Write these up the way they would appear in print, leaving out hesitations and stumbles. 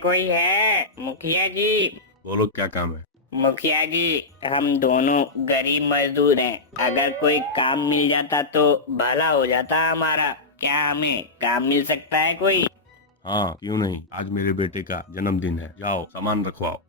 कोई है मुखिया जी? बोलो क्या काम है। मुखिया जी, हम दोनों गरीब मजदूर हैं। अगर कोई काम मिल जाता तो भला हो जाता हमारा। क्या हमें काम मिल सकता है कोई? हाँ क्यों नहीं, आज मेरे बेटे का जन्मदिन है, जाओ सामान रखवाओ।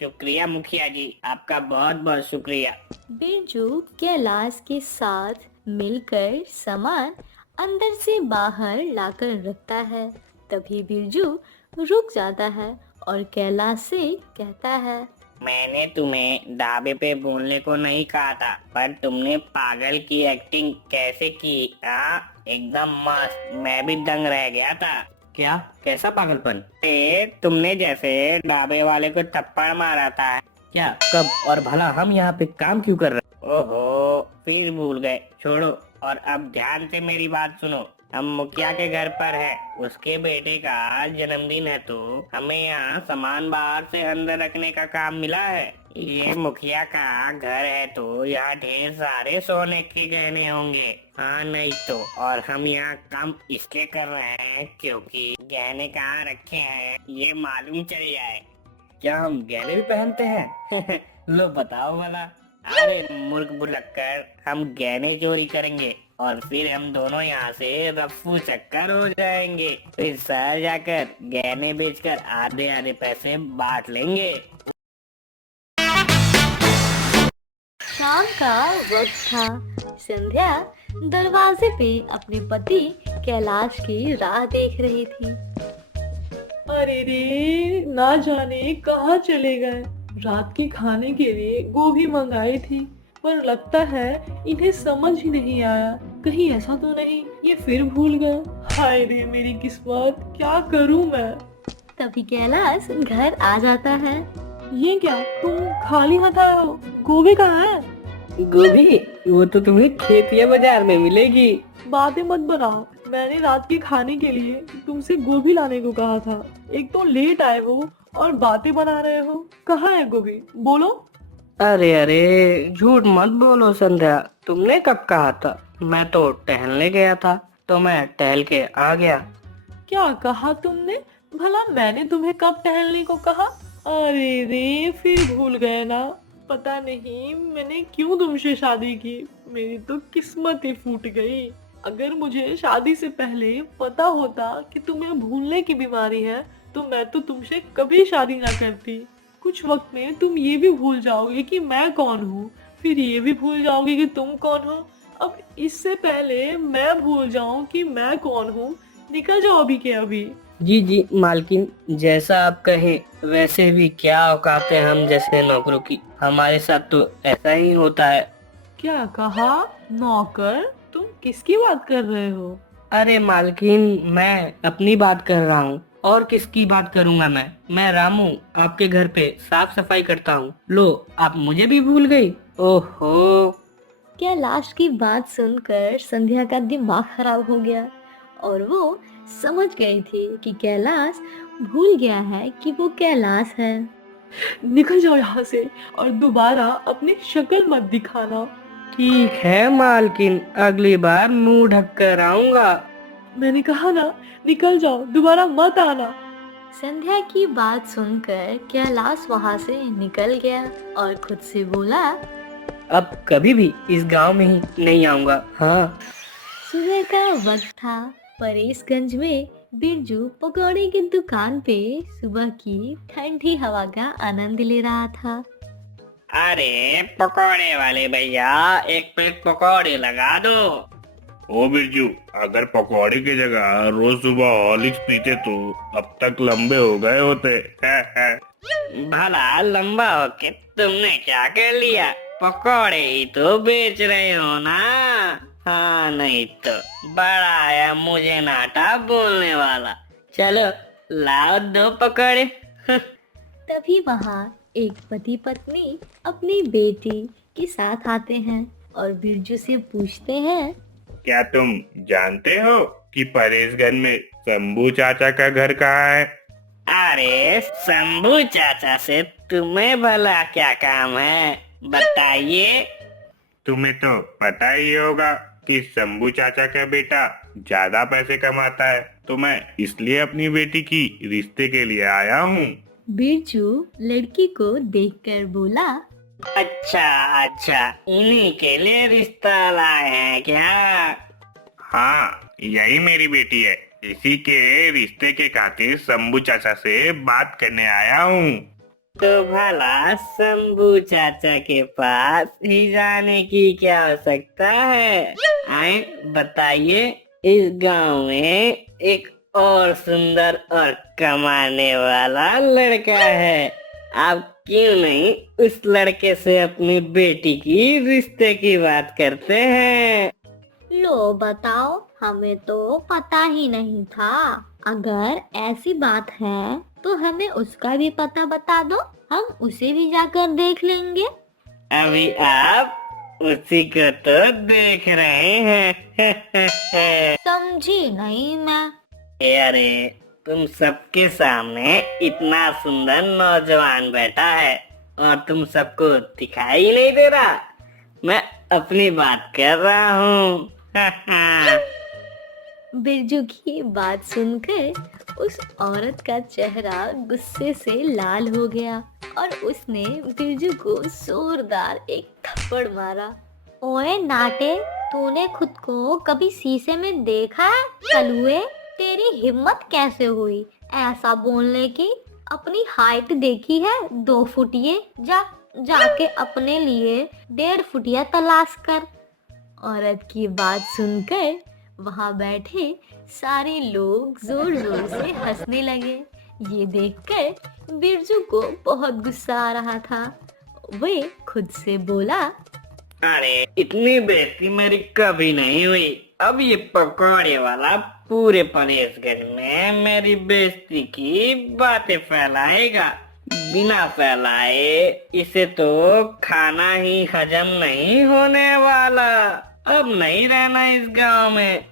शुक्रिया मुखिया जी, आपका बहुत बहुत शुक्रिया। बिरजू कैलाश के साथ मिलकर सामान अंदर से बाहर लाकर रखता है। तभी बिरजू रुक जाता है और कैलाश से कहता है, मैंने तुम्हें ढाबे पे बोलने को नहीं कहा था, पर तुमने पागल की एक्टिंग कैसे की? एकदम मस्त, मैं भी दंग रह गया था। क्या? कैसा पागलपन? तुमने जैसे ढाबे वाले को थप्पड़ मारा था। क्या? कब? और भला हम यहाँ पे काम क्यों कर रहे? ओहो, फिर भूल गए। छोड़ो, और अब ध्यान से मेरी बात सुनो। हम मुखिया के घर पर है, उसके बेटे का जन्मदिन है, तो हमें यहाँ सामान बाहर से अंदर रखने का काम मिला है। ये मुखिया का घर है तो यहाँ ढेर सारे सोने के गहने होंगे। हाँ नहीं तो। और हम यहाँ काम इसके कर रहे हैं क्योंकि गहने कहाँ रखे हैं ये मालूम चल जाए। क्या हम गहने भी पहनते हैं? लो बताओ भला। अरे मूर्ख भुलक्कर, हम गहने चोरी करेंगे और फिर हम दोनों यहाँ से रफ्फू चक्कर हो जाएंगे। फिर शहर जाकर गहने बेचकर आधे आधे पैसे बांट लेंगे। शाम का वक्त था। संध्या दरवाजे पे अपने पति कैलाश की राह देख रही थी। अरे रे, ना जाने कहाँ चले गए। रात के खाने के लिए गोभी मंगाई थी, पर लगता है इन्हें समझ ही नहीं आया। कहीं ऐसा तो नहीं ये फिर भूल गए। हाय रे मेरी किस्मत, क्या करूं मैं। तभी कैलाश घर आ जाता है। ये क्या, तुम खाली हाथ आए हो? गोभी कहाँ है? गोभी? वो तो तुम्हें खेत या बाजार में मिलेगी। बातें मत बनाओ, मैंने रात के खाने के लिए तुमसे गोभी लाने को कहा था। एक तो लेट आए हो और बातें बना रहे हो। कहाँ है गोभी, बोलो। अरे अरे, झूठ मत बोलो संध्या, तुमने कब कहा था? मैं तो टहलने गया था, तो मैं टहल के आ गया। क्या कहा तुमने? भला मैंने तुम्हें कब टहलने को कहा? अरे रे, फिर भूल गए ना। पता नहीं मैंने क्यों तुमसे शादी की। मेरी तो किस्मत ही फूट गई। अगर मुझे शादी से पहले पता होता कि तुम्हें भूलने की बीमारी है, तो मैं तो तुमसे कभी शादी ना करती। कुछ वक्त में तुम ये भी भूल जाओगे कि मैं कौन हूँ, फिर ये भी भूल जाओगे कि तुम कौन हो। अब इससे पहले मैं भूल जाऊं कि मैं कौन हूँ, निकल जाओ अभी के अभी। जी जी मालकिन, जैसा आप कहें। वैसे भी क्या औकात है हम जैसे नौकरों की, हमारे साथ तो ऐसा ही होता है। क्या कहा? नौकर? तुम किसकी बात कर रहे हो? अरे मालकिन, मैं अपनी बात कर रहा हूँ, और किसकी बात करूँगा मैं रामू, आपके घर पे साफ सफाई करता हूँ। लो, आप मुझे भी भूल गई। ओहो। कैलाश की बात सुनकर संध्या का दिमाग खराब हो गया और वो समझ गई थी कि कैलाश भूल गया है कि वो कैलाश है। निकल जाओ यहाँ से और दोबारा अपनी शक्ल मत दिखाना। ठीक है मालकिन, अगली बार मुंह ढक कर आऊंगा। मैंने कहा ना, निकल जाओ, दोबारा मत आना। संध्या की बात सुनकर कैलाश वहां से निकल गया और खुद से बोला, अब कभी भी इस गांव में ही नहीं आऊंगा। हाँ। सुबह का वक्त था। परेशगंज में बिरजू पकौड़े की दुकान पे सुबह की ठंडी हवा का आनंद ले रहा था। अरे पकौड़े वाले भैया, एक प्लेट पकौड़े लगा दो। ओ बिरजू, अगर पकौड़े की जगह रोज सुबह हॉर्लिक्स पीते तो अब तक लंबे हो गए होते। भला लंबा होके तुमने क्या कर लिया? पकौड़े ही तो बेच रहे हो ना। हाँ नहीं तो, बड़ा आया मुझे नाटा बोलने वाला। चलो लाओ दो पकौड़े। तभी वहाँ एक पति पत्नी अपनी बेटी के साथ आते हैं और बिरजू से पूछते हैं, क्या तुम जानते हो कि परेशगंज में शंभू चाचा का घर कहाँ है? अरे शंभू चाचा से तुम्हें भला क्या काम है, बताइए। तुम्हें तो पता ही होगा कि शंभू चाचा का बेटा ज्यादा पैसे कमाता है, तो मैं इसलिए अपनी बेटी की रिश्ते के लिए आया हूँ। बिरजू लड़की को देखकर बोला। अच्छा अच्छा, इन्हीं के लिए रिश्ता लाए हैं क्या? हाँ, यही मेरी बेटी है। इसी के रिश्ते के खातिर शंभू चाचा से बात करने आया हूँ। तो भला शंभू चाचा के पास ही जाने की क्या आवश्यकता है? आए बताइए, इस गांव में एक और सुंदर और कमाने वाला लड़का है। आप क्यों नहीं उस लड़के से अपनी बेटी की रिश्ते की बात करते हैं? लो बताओ, हमें तो पता ही नहीं था। अगर ऐसी बात है तो हमें उसका भी पता बता दो, हम उसे भी जाकर देख लेंगे। अभी आप उसी को तो देख रहे हैं। समझी नहीं मैं। अरे, तुम सबके सामने इतना सुंदर नौजवान बैठा है और तुम सबको दिखाई ही नहीं दे रहा। मैं अपनी बात कर रहा हूँ। बिरजू की बात सुनकर उस औरत का चेहरा गुस्से से लाल हो गया और उसने बिरजू को जोरदार एक थप्पड़ मारा। ओए नाटे, तूने खुद को कभी शीशे में देखा है? कलुए, तेरी हिम्मत कैसे हुई ऐसा बोलने की? अपनी हाइट देखी है 2 फुटिये? जाके अपने लिए 1.5 फुटिया तलाश कर। औरत की बात सुनकर वहां बैठे सारे लोग जोर जोर से हंसने लगे। ये देखकर बिरजू को बहुत गुस्सा आ रहा था। वे खुद से बोला, अरे, इतनी बेइज्जती मेरी कभी नहीं हुई। अब ये पकौड़े वाला पूरे परेशगंज में मेरी बेइज्जती की बातें फैलाएगा। बिना फैलाए इसे तो खाना ही हजम नहीं होने वाला। अब नहीं रहना इस गांव में।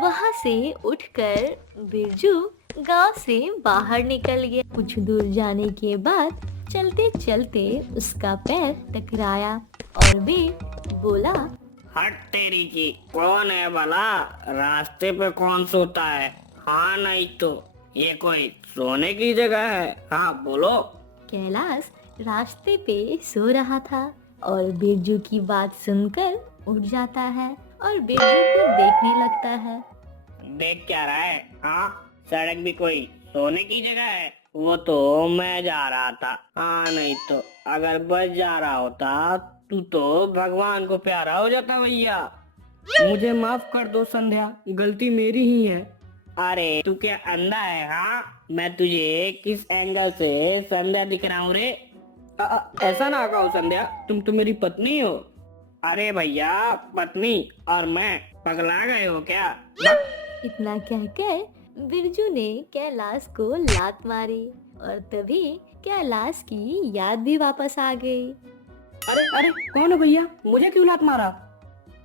वहां से उठकर बिरजू गांव से बाहर निकल गया। कुछ दूर जाने के बाद चलते चलते उसका पैर टकराया और वे बोला, हट तेरी की, कौन है भला? रास्ते पे कौन सोता है? हाँ, नहीं तो ये कोई सोने की जगह है? हाँ बोलो। कैलाश रास्ते पे सो रहा था और बिरजू की बात सुनकर उठ जाता है और बिरजू को देखने लगता है। देख क्या रहा है? हाँ, सड़क भी कोई सोने की जगह है? वो तो मैं जा रहा था। हाँ, नहीं तो अगर बस जा रहा होता तू तो भगवान को प्यारा हो जाता भैया। मुझे माफ कर दो संध्या, गलती मेरी ही है। अरे तू क्या अंधा है? हाँ, मैं तुझे किस एंगल से संध्या दिख रहा हूँ रे? ऐसा ना कहो संध्या, तुम तो मेरी पत्नी हो। अरे भैया, पत्नी और मैं पगला गए हो क्या? इतना कहकर बिरजू ने कैलाश को लात मारी और तभी कैलाश की याद भी वापस आ गई। अरे अरे, कौन है भैया? मुझे क्यों लात मारा?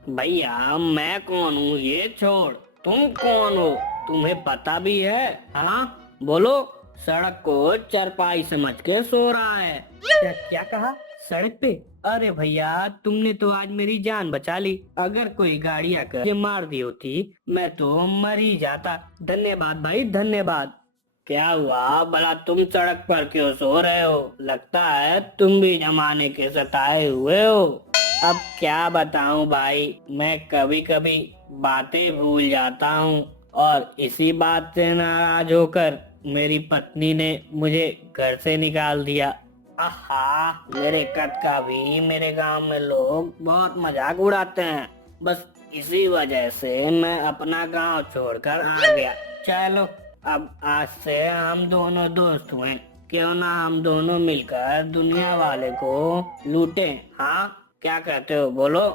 भैया मैं कौन हूँ ये छोड़, तुम कौन हो? तुम्हें पता भी है? हाँ बोलो। सड़क को चरपाई समझ के सो रहा है। क्या कहा? सड़क पे? अरे भैया, तुमने तो आज मेरी जान बचा ली। अगर कोई गाड़ी आकर मुझे मार दी होती मैं तो मर ही जाता। धन्यवाद भाई, धन्यवाद। क्या हुआ भला, तुम सड़क पर क्यों सो रहे हो? लगता है तुम भी जमाने के सताए हुए हो। अब क्या बताऊं भाई, मैं कभी कभी बातें भूल जाता हूँ और इसी बात से नाराज होकर मेरी पत्नी ने मुझे घर से निकाल दिया। आहा, मेरे कद का भी मेरे गांव में लोग बहुत मजाक उड़ाते हैं। बस इसी वजह से मैं अपना गांव छोड़कर आ गया। चलो, अब आज से हम दोनों दोस्त हुए। क्यों ना हम दोनों मिलकर दुनिया वाले को लूटें? हाँ, क्या कहते हो बोलो?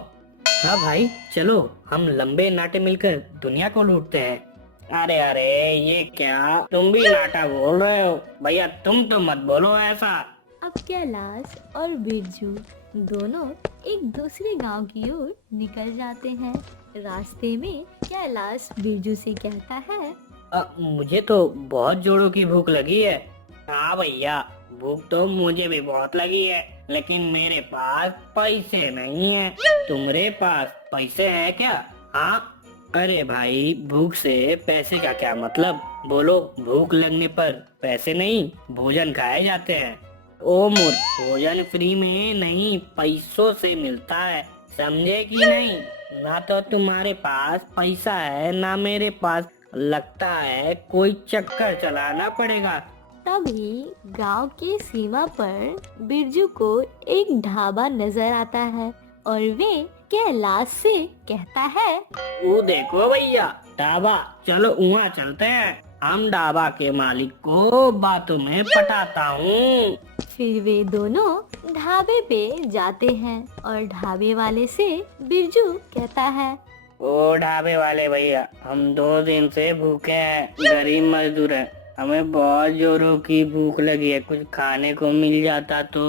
हाँ भाई, चलो हम लंबे नाटे मिलकर दुनिया को लूटते हैं। अरे अरे, ये क्या तुम भी नाटा बोल रहे हो? भैया तुम तो मत बोलो ऐसा। अब कैलाश और बिरजू दोनों एक दूसरे गांव की ओर निकल जाते हैं। रास्ते में कैलाश बिरजू से कहता है, मुझे तो बहुत जोरों की भूख लगी है। हाँ भैया, भूख तो मुझे भी बहुत लगी है, लेकिन मेरे पास पैसे नहीं है। तुम्हारे पास पैसे हैं क्या? हाँ, अरे भाई, भूख से पैसे का क्या मतलब? बोलो, भूख लगने पर पैसे नहीं, भोजन खाए जाते हैं। ओ मूर्ख, भोजन फ्री में नहीं, पैसों से मिलता है, समझे कि नहीं? ना तो तुम्हारे पास पैसा है, ना मेरे पास। लगता है कोई चक्कर चलाना पड़ेगा। तभी गांव की सीमा पर बिरजू को एक ढाबा नजर आता है और वे कैलाश से कहता है। वो देखो भैया, ढाबा, चलो वहाँ चलते हैं। हम ढाबा के मालिक को बातों में पटाता हूँ। फिर वे दोनों ढाबे पे जाते हैं और ढाबे वाले से बिरजू कहता है। ओ ढाबे वाले भैया, हम 2 दिन से भूखे हैं, गरीब मजदूर हैं, हमें बहुत जोरों की भूख लगी है, कुछ खाने को मिल जाता तो।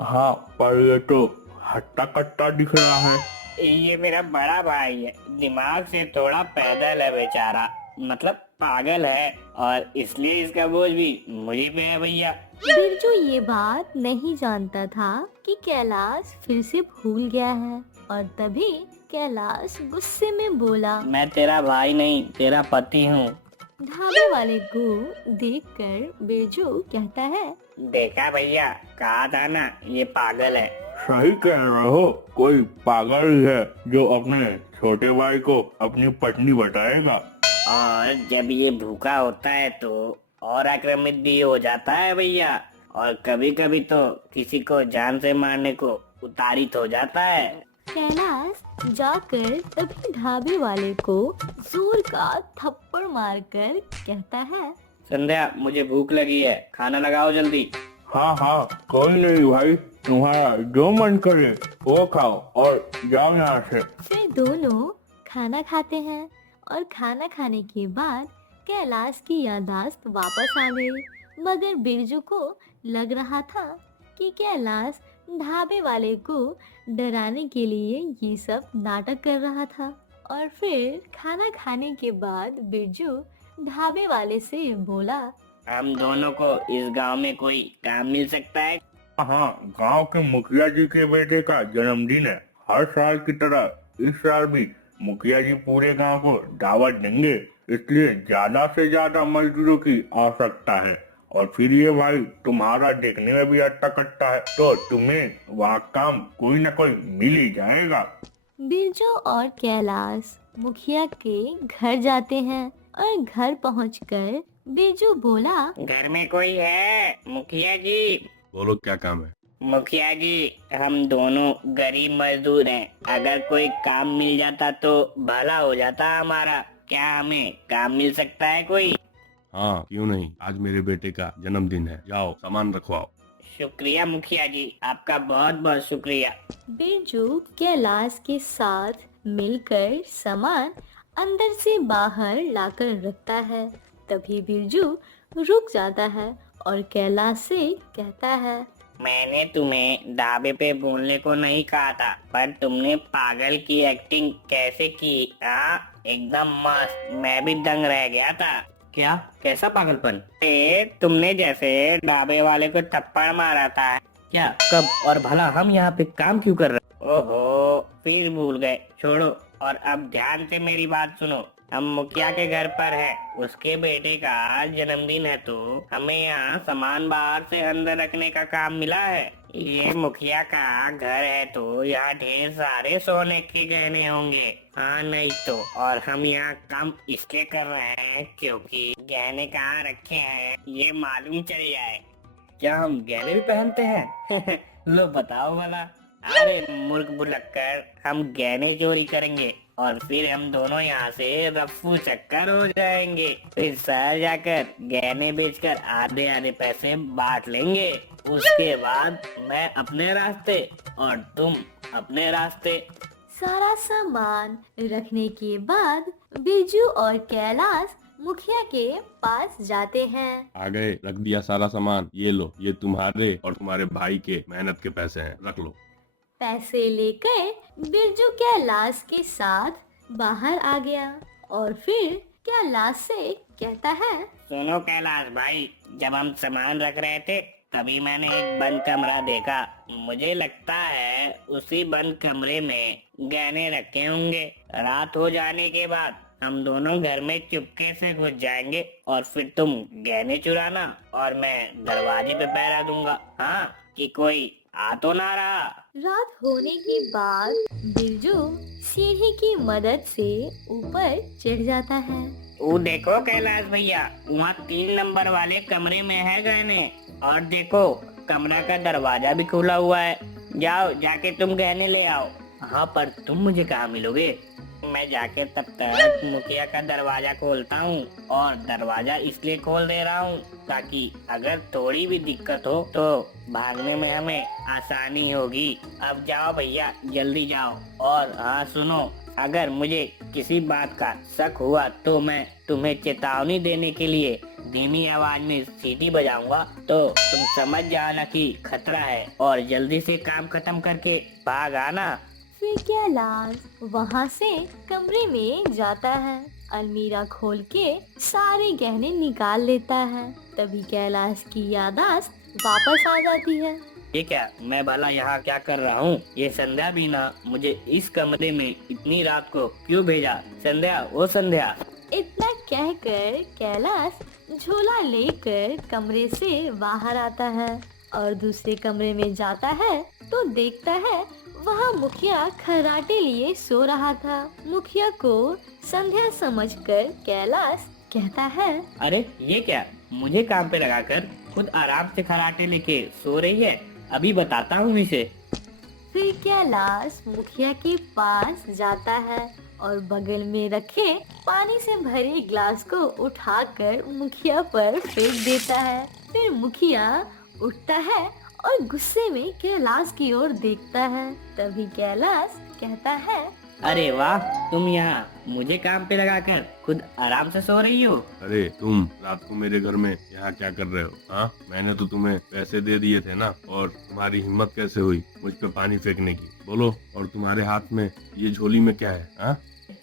हाँ, पर ये तो हट्टा कट्टा दिख रहा है। ये मेरा बड़ा भाई है, दिमाग से थोड़ा पैदल है बेचारा, मतलब पागल है, और इसलिए इसका बोझ भी मुझे पे है भैया। बिरजू ये बात नहीं जानता था कि कैलाश फिर से भूल गया है और तभी कैलाश गुस्से में बोला। मैं तेरा भाई नहीं, तेरा पति हूँ। ढाबे वाले को देखकर बिरजू कहता है। देखा भैया, कहा था ना, ये पागल है। सही कह रहे हो, कोई पागल ही है जो अपने छोटे भाई को अपनी पत्नी बताएगा। और जब ये भूखा होता है तो और आक्रामित भी हो जाता है भैया, और कभी कभी तो किसी को जान से मारने को उतारित हो जाता है। कैलाश जाकर तभी ढाबे वाले को जोर का थप्पड़ मारकर कहता है। संध्या, मुझे भूख लगी है, खाना लगाओ जल्दी। हाँ हाँ, कोई नहीं भाई, तुम्हारा जो मन करे वो खाओ और जाओ यहाँ से। फिर दोनों खाना खाते हैं और खाना खाने के बाद कैलाश की याददाश्त वापस आ गई, मगर बिरजू को लग रहा था कि कैलाश ढाबे वाले को डराने के लिए ये सब नाटक कर रहा था। और फिर खाना खाने के बाद बिरजू ढाबे वाले से बोला। हम दोनों को इस गांव में कोई काम मिल सकता है? हाँ, गांव के मुखिया जी के बेटे का जन्मदिन है, हर साल की तरह इस साल भी मुखिया जी पूरे गांव को दावत देंगे, इसलिए ज्यादा से ज्यादा मजदूरों की आवश्यकता है। और फिर ये भाई तुम्हारा देखने में भी अट्टा कट्टा है, तो तुम्हें वहाँ काम कोई न कोई मिल ही जाएगा। बिरजू और कैलाश मुखिया के घर जाते हैं और घर पहुंचकर बिरजू बोला। घर में कोई है मुखिया जी? बोलो क्या काम है? मुखिया जी, हम दोनों गरीब मजदूर हैं, अगर कोई काम मिल जाता तो भला हो जाता हमारा। क्या हमें काम मिल सकता है कोई? हाँ, क्यों नहीं, आज मेरे बेटे का जन्मदिन है, जाओ सामान रखवाओ। शुक्रिया मुखिया जी, आपका बहुत बहुत शुक्रिया। बिरजू कैलाश के साथ मिलकर सामान अंदर से बाहर लाकर रखता है। तभी बिरजू रुक जाता है और कैलाश से कहता है। मैंने तुम्हें ढाबे पे बोलने को नहीं कहा था, पर तुमने पागल की एक्टिंग कैसे की? एकदम मस्त, मैं भी दंग रह गया था। क्या? कैसा पागलपन? तुमने जैसे ढाबे वाले को थप्पड़ मारा था। क्या? कब? और भला हम यहाँ पे काम क्यों कर रहे? ओहो, फिर भूल गए, छोड़ो। और अब ध्यान से मेरी बात सुनो, हम मुखिया के घर पर हैं, उसके बेटे का जन्मदिन है, तो हमें यहाँ सामान बाहर से अंदर रखने का काम मिला है। ये मुखिया का घर है तो यहाँ ढेर सारे सोने के गहने होंगे, हाँ नहीं तो। और हम यहाँ काम इसलिए कर रहे हैं क्योंकि गहने कहाँ रखे हैं ये मालूम चल जाए। क्या हम गहने भी पहनते हैं? लो बताओ भला। अरे मूर्ख बुलक्कर, हम गहने चोरी करेंगे और फिर हम दोनों यहाँ से रफ्फू चक्कर हो जाएंगे, फिर शहर जाकर गहने बेचकर आधे आधे पैसे बांट लेंगे। उसके बाद मैं अपने रास्ते और तुम अपने रास्ते। सारा सामान रखने के बाद बिरजू और कैलाश मुखिया के पास जाते हैं। आ गए, रख दिया सारा सामान, ये लो, ये तुम्हारे और तुम्हारे भाई के मेहनत के पैसे हैं, रख लो। पैसे लेकर बिरजू कैलाश के साथ बाहर आ गया और फिर कैलाश से कहता है। सुनो कैलाश भाई, जब हम सामान रख रहे थे तभी मैंने एक बंद कमरा देखा। मुझे लगता है उसी बंद कमरे में गहने रखे होंगे। रात हो जाने के बाद हम दोनों घर में चुपके से घुस जाएंगे और फिर तुम गहने चुराना और मैं दरवाजे पे पहरा दूंगा। हाँ, कि कोई आ तो ना रहा। रात होने के बाद बिरजू सीढ़ी की मदद से ऊपर चढ़ जाता है। वो देखो कैलाश भैया, वहाँ 3 नंबर वाले कमरे में है गहने। और देखो कमरा का दरवाजा भी खुला हुआ है। जाओ जाके तुम गहने ले आओ। हाँ, पर तुम मुझे कहाँ मिलोगे? मैं जाके तब तक मुखिया का दरवाजा खोलता हूँ। और दरवाजा इसलिए खोल दे रहा हूँ ताकि अगर थोड़ी भी दिक्कत हो तो भागने में हमें आसानी होगी। अब जाओ भैया, जल्दी जाओ। और हाँ सुनो, अगर मुझे किसी बात का शक हुआ तो मैं तुम्हें चेतावनी देने के लिए धीमी आवाज में सीटी बजाऊंगा, तो तुम समझ जाना कि खतरा है और जल्दी से काम खत्म करके भाग आना। फिर कैलाश वहाँ से कमरे में जाता है, अलमीरा खोल के सारे गहने निकाल लेता है। तभी कैलाश की याददाश्त वापस आ जाती है। ये क्या, मैं भला यहाँ क्या कर रहा हूँ? ये संध्या भी ना मुझे इस कमरे में इतनी रात को क्यों भेजा? संध्या, ओ संध्या। इतना कहकर कैलाश झोला लेकर कमरे से बाहर आता है और दूसरे कमरे में जाता है तो देखता है वहाँ मुखिया खर्राटे लिए सो रहा था। मुखिया को संध्या समझकर कैलाश कहता है, अरे ये क्या, मुझे काम पे लगाकर खुद आराम से खर्राटे लेके सो रही है? अभी बताता हूँ इसे। फिर कैलाश मुखिया के पास जाता है और बगल में रखे पानी से भरे ग्लास को उठाकर मुखिया पर फेंक देता है। फिर मुखिया उठता है और गुस्से में कैलाश की ओर देखता है। तभी कैलाश कहता है, अरे वाह, तुम यहाँ मुझे काम पे लगाकर खुद आराम से सो रही हो। अरे तुम रात को मेरे घर में यहाँ क्या कर रहे हो? हाँ, मैंने तो तुम्हें पैसे दे दिए थे ना, और तुम्हारी हिम्मत कैसे हुई मुझ पे पानी फेंकने की? बोलो, और तुम्हारे हाथ में ये झोली में क्या है? हाँ,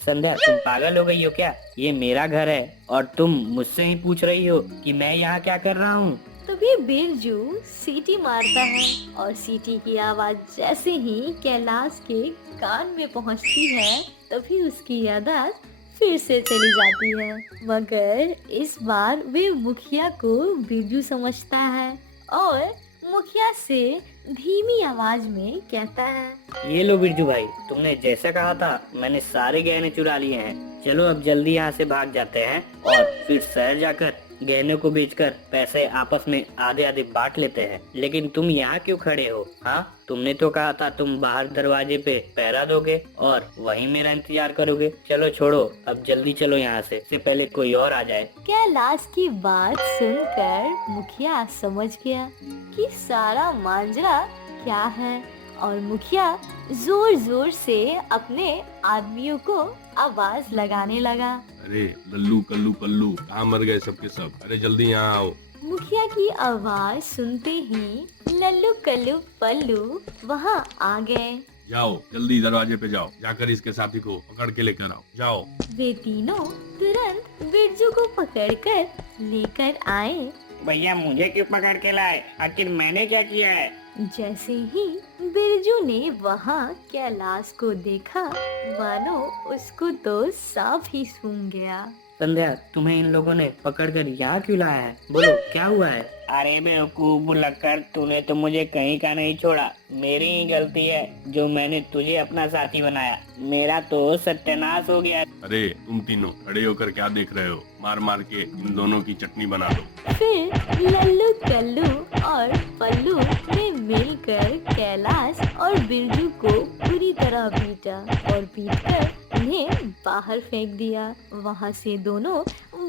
संध्या, तुम पागल हो गई हो क्या? ये मेरा घर है और तुम मुझसे ही पूछ रही हो कि मैं यहाँ क्या कर रहा हूँ। तभी बिरजू सीटी मारता है और सीटी की आवाज जैसे ही कैलाश के कान में पहुंचती है तभी उसकी याददाश्त फिर से चली जाती है। मगर इस बार वे मुखिया को बिरजू समझता है और मुखिया से धीमी आवाज में कहता है, ये लो बिरजू भाई, तुमने जैसा कहा था मैंने सारे गहने चुरा लिए हैं। चलो अब जल्दी यहाँ से भाग जाते हैं और फिर शहर जाकर गहनों को बेचकर पैसे आपस में आधे आधे बांट लेते हैं। लेकिन तुम यहाँ क्यों खड़े हो? हाँ, तुमने तो कहा था तुम बाहर दरवाजे पे पहरा दोगे और वहीं मेरा इंतजार करोगे। चलो छोड़ो, अब जल्दी चलो यहाँ से पहले कोई और आ जाए। कैलाश की बात सुनकर मुखिया समझ गया कि सारा मांजरा क्या है और मुखिया जोर जोर से अपने आदमियों को आवाज लगाने लगा। अरे लल्लू कल्लू पल्लू, कहाँ मर गए सबके सब? अरे जल्दी यहाँ आओ। मुखिया की आवाज सुनते ही लल्लू कल्लू पल्लू वहाँ आ गए। जाओ जल्दी दरवाजे पे जाओ, जाकर इसके साथी को पकड़ के लेकर आओ, जाओ। वे तीनों तुरंत बिरजू को पकड़कर लेकर आए। भैया, मुझे क्यों पकड़ के लाए? आखिर मैंने क्या किया है? जैसे ही बिरजू ने वहाँ कैलाश को देखा मानो उसको तो सांप ही सूंघ गया। संध्या, तुम्हें इन लोगों ने पकड़कर यहाँ क्यों लाया है? बोलो क्या हुआ है? अरे बेवकूफ बुलक्कड़, तूने तो मुझे कहीं का नहीं छोड़ा। मेरी ही गलती है जो मैंने तुझे अपना साथी बनाया। मेरा तो सत्यानाश हो गया। अरे तुम तीनों खड़े होकर क्या देख रहे हो? मार मार के इन दोनों की चटनी बना दो। फिर लल्लू कल्लू और पल्लू ने मिलकर कैलाश और बिरजू को पूरी तरह पीटा और पीटकर उन्हें बाहर फेंक दिया। वहाँ से दोनों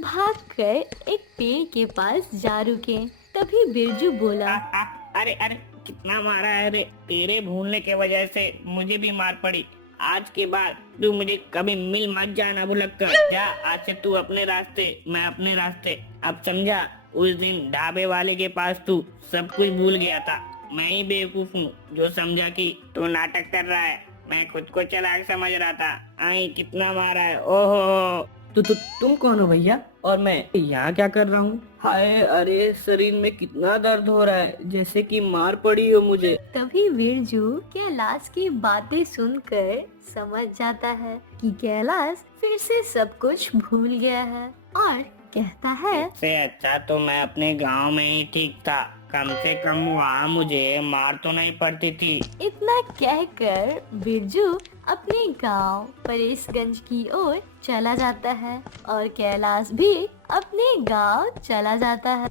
भागकर एक पेड़ के पास जा रुके। तभी बिरजू बोला, अरे अरे, कितना मारा है रे? तेरे भूलने के वजह से मुझे भी मार पड़ी। आज के बाद तू मुझे कभी मिल मत जाना बुलक्कड़। जा, आज से तू अपने रास्ते, मैं अपने रास्ते। अब समझा? उस दिन ढाबे वाले के पास तू सब कुछ भूल गया था। मैं ही बेवकूफ हूँ जो समझा कि तू नाटक कर रहा है। मैं खुद को चालाक समझ रहा था। आई कितना मारा है, ओहो। तुम कौन हो भैया? और मैं यहाँ क्या कर रहा हूँ? हाय, अरे शरीर में कितना दर्द हो रहा है, जैसे कि मार पड़ी हो मुझे। तभी बिरजू कैलाश की बातें सुनकर समझ जाता है कि कैलाश फिर से सब कुछ भूल गया है और कहता है, से अच्छा तो मैं अपने गांव में ही ठीक था, कम से कम वहाँ मुझे मार तो नहीं पड़ती थी। इतना कहकर बिरजू अपने गांव परेशगंज की ओर चला जाता है और कैलाश भी अपने गांव चला जाता है।